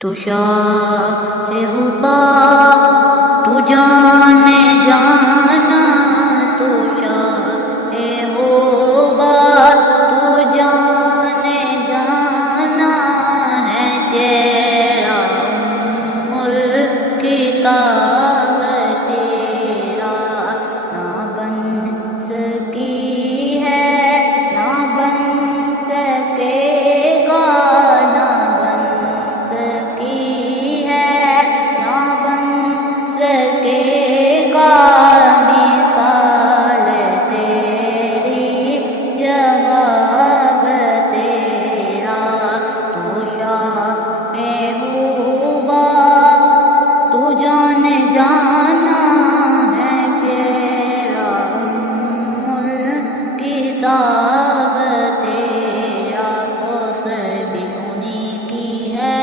تو شاہ ہبا تو جانے جانا، تو شاہ ہبا تو جانے جانا ہے، چہرہ الکتاب تیرا نہ بن سکی ہے، نہ بن سکے گا، نہ بن سکی ہے، نہ بن سکے گا، مثال تیری جواب تیرا، تو شاہ ہبا تو جانے جانا ہے، تیرا کتاب تیرا، کوثر بھی انہی کی ہے،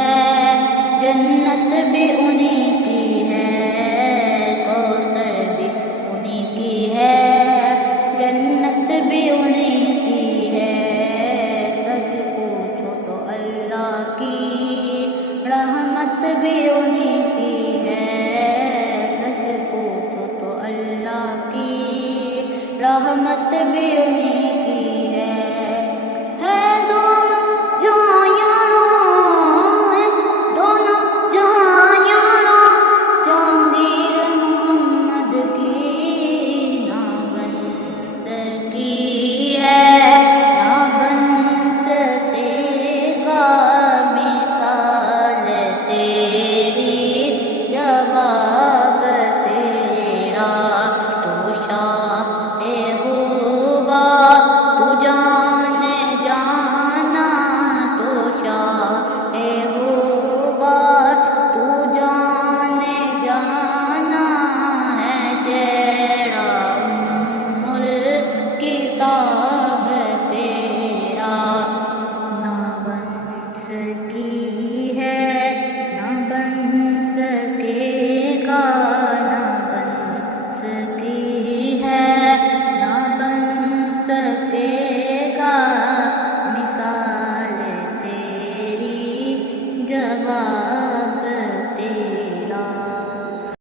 جنت بھی انہی کی ہے، کوثر بھی انہی کی ہے، جنت بھی انہی کی ہے، سچ پوچھو تو اللہ کی رحمت بھی انہی کی ہے، سچ پوچھو تو اللہ کی رحمت بھی انہی